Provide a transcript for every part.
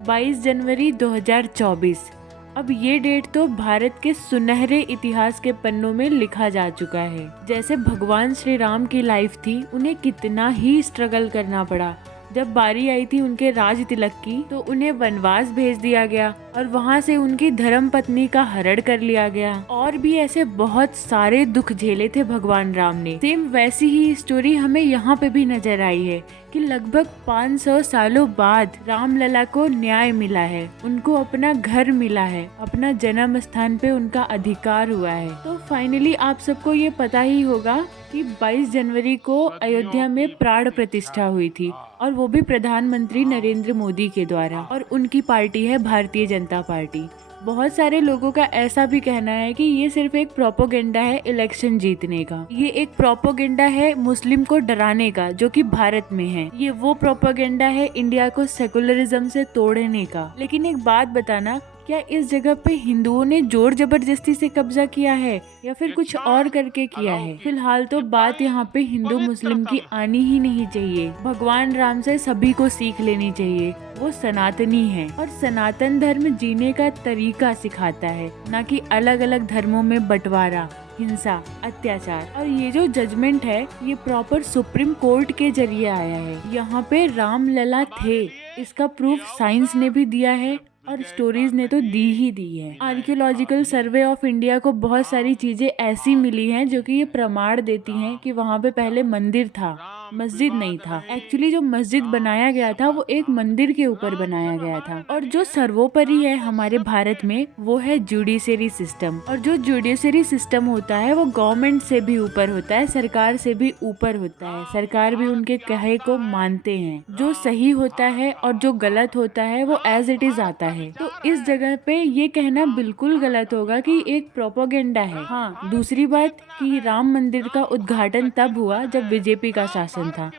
22 जनवरी 2024। अब ये डेट तो भारत के सुनहरे इतिहास के पन्नों में लिखा जा चुका है। जैसे भगवान श्री राम की लाइफ थी, उन्हें कितना ही स्ट्रगल करना पड़ा। जब बारी आई थी उनके राज तिलक की, तो उन्हें वनवास भेज दिया गया और वहाँ से उनकी धर्म पत्नी का हरण कर लिया गया। और भी ऐसे बहुत सारे दुख झेले थे भगवान राम ने। सेम वैसी ही स्टोरी हमें यहाँ पे भी नजर आई है कि लगभग 500 सालों बाद रामलला को न्याय मिला है, उनको अपना घर मिला है, अपना जन्म स्थान पे उनका अधिकार हुआ है। तो फाइनली आप सबको ये पता ही होगा कि 22 जनवरी को अयोध्या में प्राण प्रतिष्ठा हुई थी, और वो भी प्रधानमंत्री नरेंद्र मोदी के द्वारा, और उनकी पार्टी है भारतीय जनता पार्टी। बहुत सारे लोगों का ऐसा भी कहना है कि ये सिर्फ एक प्रोपोगेंडा है इलेक्शन जीतने का। ये एक प्रोपोगेंडा है मुस्लिम को डराने का, जो कि भारत में है। ये वो प्रोपोगेंडा है इंडिया को सेकुलरिज्म से तोड़ने का। लेकिन एक बात बताना, क्या इस जगह पे हिंदुओं ने जोर जबरदस्ती से कब्जा किया है या फिर कुछ और करके किया है? फिलहाल तो बात यहाँ पे हिंदू मुस्लिम की आनी ही नहीं चाहिए। भगवान राम से सभी को सीख लेनी चाहिए। वो सनातनी है और सनातन धर्म जीने का तरीका सिखाता है, न कि अलग अलग धर्मों में बंटवारा, हिंसा, अत्याचार। और ये जो जजमेंट है, ये प्रॉपर सुप्रीम कोर्ट के जरिए आया है। यहाँ पे रामलला थे, इसका प्रूफ साइंस ने भी दिया है और स्टोरीज ने तो दी ही दी है। आर्कियोलॉजिकल सर्वे ऑफ इंडिया को बहुत सारी चीजें ऐसी मिली हैं जो कि ये प्रमाण देती हैं कि वहाँ पे पहले मंदिर था, मस्जिद नहीं था। एक्चुअली जो मस्जिद बनाया गया था वो एक मंदिर के ऊपर बनाया गया था। और जो सर्वोपरि है हमारे भारत में, वो है जुडिशरी सिस्टम। और जो जुडिशरी सिस्टम होता है वो गवर्नमेंट से भी ऊपर होता है, सरकार से भी ऊपर होता है। सरकार भी उनके कहे को मानते हैं। जो सही होता है और जो गलत होता है वो एज इट इज आता है। तो इस जगह पे ये कहना बिल्कुल गलत होगा कि एक प्रोपोगेंडा है। हाँ, दूसरी बात कि राम मंदिर का उद्घाटन तब हुआ जब बीजेपी का शासन था,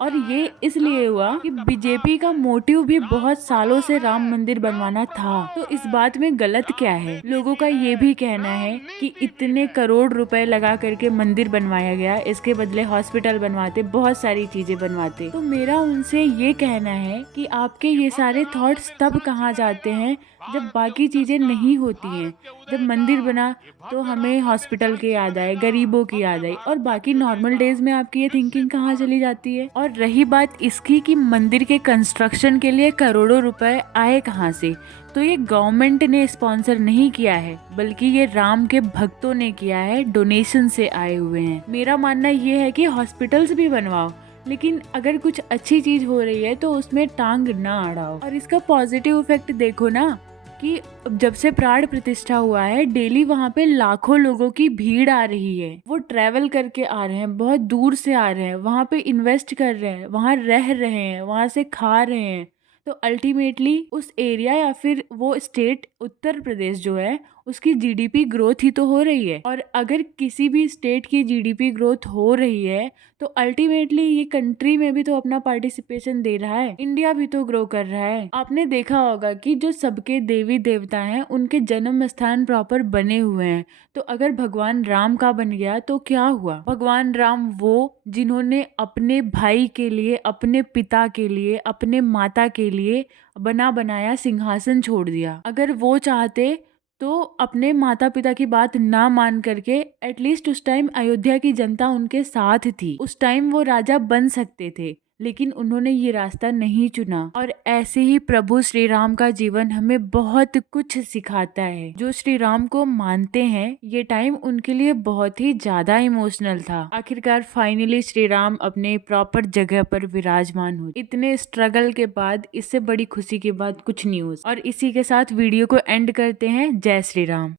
और ये इसलिए हुआ कि बीजेपी का मोटिव भी बहुत सालों से राम मंदिर बनवाना था। तो इस बात में गलत क्या है? लोगों का ये भी कहना है कि इतने करोड़ रुपए लगा करके मंदिर बनवाया गया, इसके बदले हॉस्पिटल बनवाते, बहुत सारी चीजें बनवाते। तो मेरा उनसे ये कहना है कि आपके ये सारे थॉट्स तब कहाँ जाते हैं जब बाकी चीजें नहीं होती हैं। जब मंदिर बना तो हमें हॉस्पिटल की याद आए, गरीबों की याद आई, और बाकी नॉर्मल डेज में आपकी ये थिंकिंग कहाँ चली जाती है? और रही बात इसकी कि मंदिर के कंस्ट्रक्शन के लिए करोड़ों रुपए आए कहाँ से, तो ये गवर्नमेंट ने स्पॉन्सर नहीं किया है, बल्कि ये राम के भक्तों ने किया है, डोनेशन से आए हुए हैं। मेरा मानना ये है कि हॉस्पिटल्स भी बनवाओ, लेकिन अगर कुछ अच्छी चीज हो रही है तो उसमें टांग ना अड़ाओ। और इसका पॉजिटिव इफेक्ट देखो ना, कि जब से प्राण प्रतिष्ठा हुआ है, डेली वहाँ पे लाखों लोगों की भीड़ आ रही है। वो ट्रैवल करके आ रहे हैं, बहुत दूर से आ रहे हैं, वहाँ पे इन्वेस्ट कर रहे हैं, वहाँ रह रहे हैं, वहाँ से खा रहे हैं। तो अल्टीमेटली उस एरिया या फिर वो स्टेट उत्तर प्रदेश जो है, उसकी जीडीपी ग्रोथ ही तो हो रही है। और अगर किसी भी स्टेट की जीडीपी ग्रोथ हो रही है तो अल्टीमेटली ये कंट्री में भी तो अपना पार्टिसिपेशन दे रहा है। इंडिया भी तो ग्रो कर रहा है। आपने देखा होगा कि जो सबके देवी देवता हैं, उनके जन्म स्थान प्रॉपर बने हुए हैं। तो अगर भगवान राम का बन गया तो क्या हुआ? भगवान राम वो जिन्होंने अपने भाई के लिए, अपने पिता के लिए, अपने माता के लिए बना बनाया सिंहासन छोड़ दिया। अगर वो चाहते तो अपने माता पिता की बात ना मान करके, एटलीस्ट उस टाइम अयोध्या की जनता उनके साथ थी, उस टाइम वो राजा बन सकते थे। लेकिन उन्होंने ये रास्ता नहीं चुना। और ऐसे ही प्रभु श्री राम का जीवन हमें बहुत कुछ सिखाता है। जो श्री राम को मानते हैं, ये टाइम उनके लिए बहुत ही ज्यादा इमोशनल था। आखिरकार फाइनली श्री राम अपने प्रॉपर जगह पर विराजमान हुए। इतने स्ट्रगल के बाद इससे बड़ी खुशी की बात कुछ नहीं हुई। और इसी के साथ वीडियो को एंड करते हैं। जय श्री राम।